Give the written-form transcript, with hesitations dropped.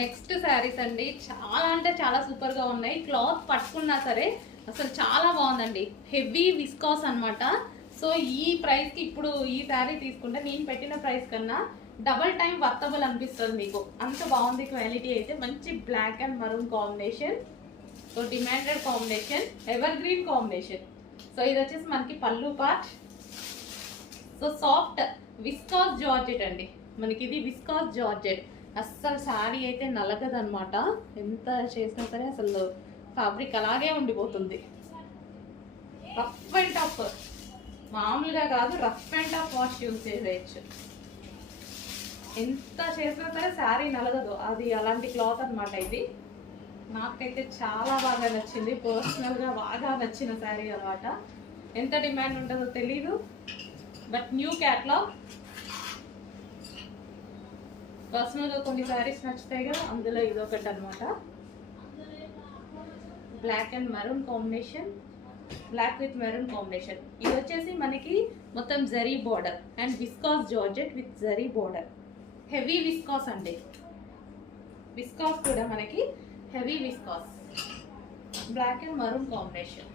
Next saris అండి, చాలా అంటే చాలా సూపర్గా ఉన్నాయి. క్లాత్ పట్టుకున్నా సరే అసలు చాలా బాగుందండి. హెవీ విస్కాస్ అనమాట. సో ఈ ప్రైస్కి ఇప్పుడు ఈ శారీ తీసుకుంటే నేను పెట్టిన ప్రైస్ కన్నా డబల్ టైం వర్తబుల్ అనిపిస్తుంది మీకు. అంత బాగుంది క్వాలిటీ అయితే. మంచి black and maroon combination. So demanded combination, evergreen combination. So ఇది వచ్చేసి మనకి పళ్ళు part. So soft viscose georgette అండి మనకి. ఇది విస్కాస్ జార్జెట్. అస్సలు శారీ అయితే నలగదనమాట. ఎంత చేసినా సరే అసలు ఫ్యాబ్రిక్ అలాగే ఉండిపోతుంది. రఫ్ అండ్ టఫ్, మామూలుగా కాదు, rough and tough wash use చేసేయచ్చు. ఎంత చేసినా సరే శారీ నలగదు. అది అలాంటి క్లాత్ అనమాట ఇది. నాకైతే చాలా బాగా నచ్చింది. పర్సనల్గా బాగా నచ్చిన శారీ అనమాట. ఎంత డిమాండ్ ఉంటుందో తెలీదు, బట్ న్యూ క్యాటలాగ్. పర్సనల్గా కొన్ని శారీస్ నచ్చుతాయి కదా, అందులో ఇదొకటి అనమాట. Black and maroon combination, black with maroon combination. ఇది వచ్చేసి మనకి మొత్తం zari border and viscose georgette with zari border. Heavy viscose అండి. విస్కాస్ కూడా మనకి heavy viscose. Black and maroon combination.